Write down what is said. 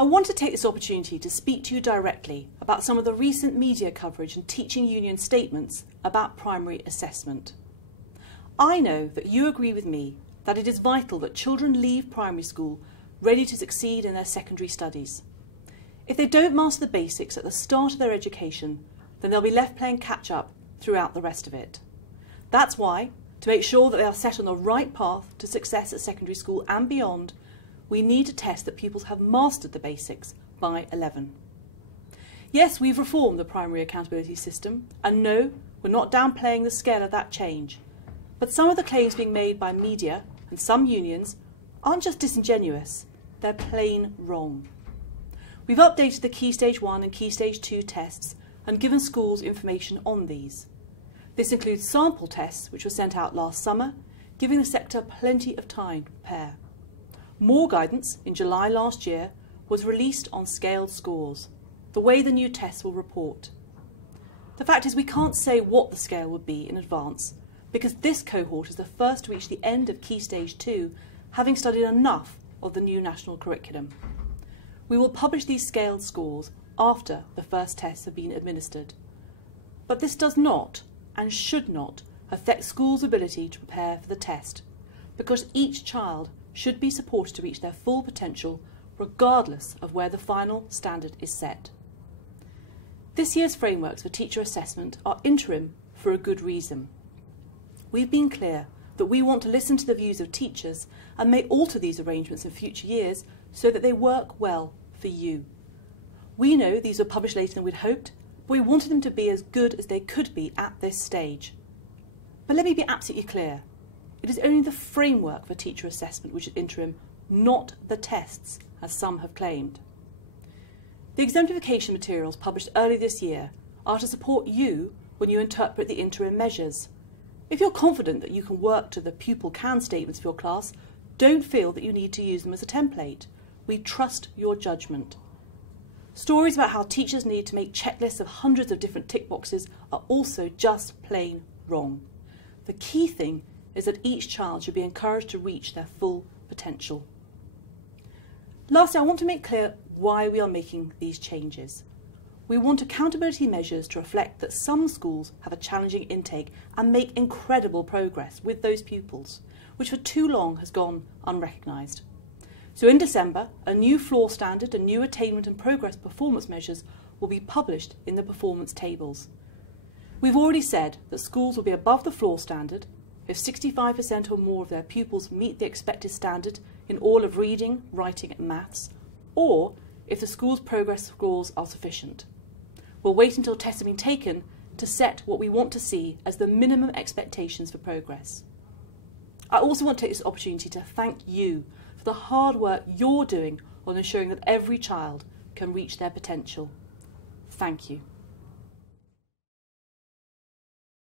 I want to take this opportunity to speak to you directly about some of the recent media coverage and teaching union statements about primary assessment. I know that you agree with me that it is vital that children leave primary school ready to succeed in their secondary studies. If they don't master the basics at the start of their education, then they'll be left playing catch-up throughout the rest of it. That's why, to make sure that they are set on the right path to success at secondary school and beyond, we need to test that pupils have mastered the basics by 11. Yes, we've reformed the primary accountability system, and no, we're not downplaying the scale of that change. But some of the claims being made by media and some unions aren't just disingenuous, they're plain wrong. We've updated the Key Stage 1 and Key Stage 2 tests and given schools information on these. This includes sample tests which were sent out last summer, giving the sector plenty of time to prepare. More guidance in July last year was released on scaled scores, the way the new tests will report. The fact is we can't say what the scale would be in advance because this cohort is the first to reach the end of Key Stage 2, having studied enough of the new national curriculum. We will publish these scaled scores after the first tests have been administered. But this does not and should not affect schools' ability to prepare for the test, because each child should be supported to reach their full potential regardless of where the final standard is set. This year's frameworks for teacher assessment are interim for a good reason. We've been clear that we want to listen to the views of teachers and may alter these arrangements in future years so that they work well for you. We know these were published later than we'd hoped, but we wanted them to be as good as they could be at this stage. But let me be absolutely clear. It is only the framework for teacher assessment which is interim, not the tests, as some have claimed. The exemplification materials published early this year are to support you when you interpret the interim measures. If you're confident that you can work to the pupil can statements for your class, don't feel that you need to use them as a template. We trust your judgment. Stories about how teachers need to make checklists of hundreds of different tick boxes are also just plain wrong. The key thing is that each child should be encouraged to reach their full potential. Lastly, I want to make clear why we are making these changes. We want accountability measures to reflect that some schools have a challenging intake and make incredible progress with those pupils, which for too long has gone unrecognised. So in December, a new floor standard and new attainment and progress performance measures will be published in the performance tables. We've already said that schools will be above the floor standard if 65% or more of their pupils meet the expected standard in all of reading, writing and maths, or if the school's progress scores are sufficient. We'll wait until tests have been taken to set what we want to see as the minimum expectations for progress. I also want to take this opportunity to thank you for the hard work you're doing on ensuring that every child can reach their potential. Thank you.